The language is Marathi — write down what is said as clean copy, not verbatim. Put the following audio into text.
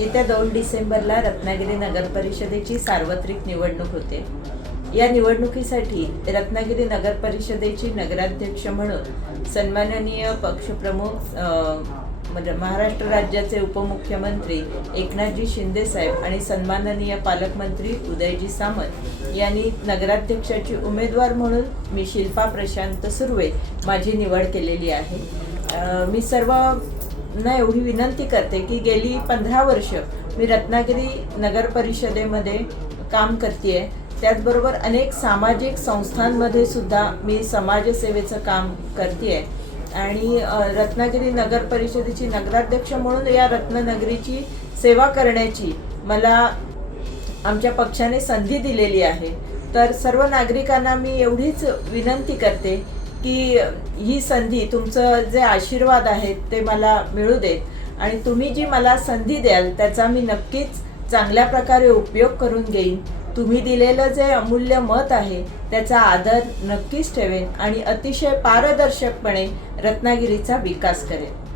येत्या 2 डिसेंबरला रत्नागिरी नगर परिषदेची सार्वत्रिक निवडणूक होते। या निवडणुकीसाठी रत्नागिरी नगर परिषदेची नगराध्यक्ष म्हणून सन्माननीय पक्षप्रमुख महाराष्ट्र राज्याचे उपमुख्यमंत्री एकनाथजी शिंदे साहेब आणि सन्माननीय पालकमंत्री उदयजी सामंत यांनी नगराध्यक्षाची उमेदवार म्हणून मी शिल्पा प्रशांत सुर्वे माझी निवड केलेली आहे। मी सर्वांना एवढी विनंती करते की गेली 15 वर्ष मी रत्नागिरी नगर परिषदेमध्ये काम करते। त्याचबरोबर अनेक सामाजिक संस्थांमध्ये सुद्धा मी समाजसेवेचं काम करते आणि रत्नागिरी नगर परिषदेची नगराध्यक्ष म्हणून या रत्ननगरीची सेवा करण्याची मला आमच्या पक्षाने संधी दिलेली आहे। तर सर्व नागरिकांना मी एवढीच विनंती करते की ही संधी, तुमचं जे आशीर्वाद आहेत ते मला मिळू देत आणि तुम्ही जी मला संधी द्याल त्याचा मी नक्कीच चांगल्या प्रकारे उपयोग करून घेईन। तुम्ही दिलेलं जे अमूल्य मत आहे त्याचा आदर नक्कीच ठेवेन आणि अतिशय पारदर्शकपणे रत्नागिरीचा विकास करेन।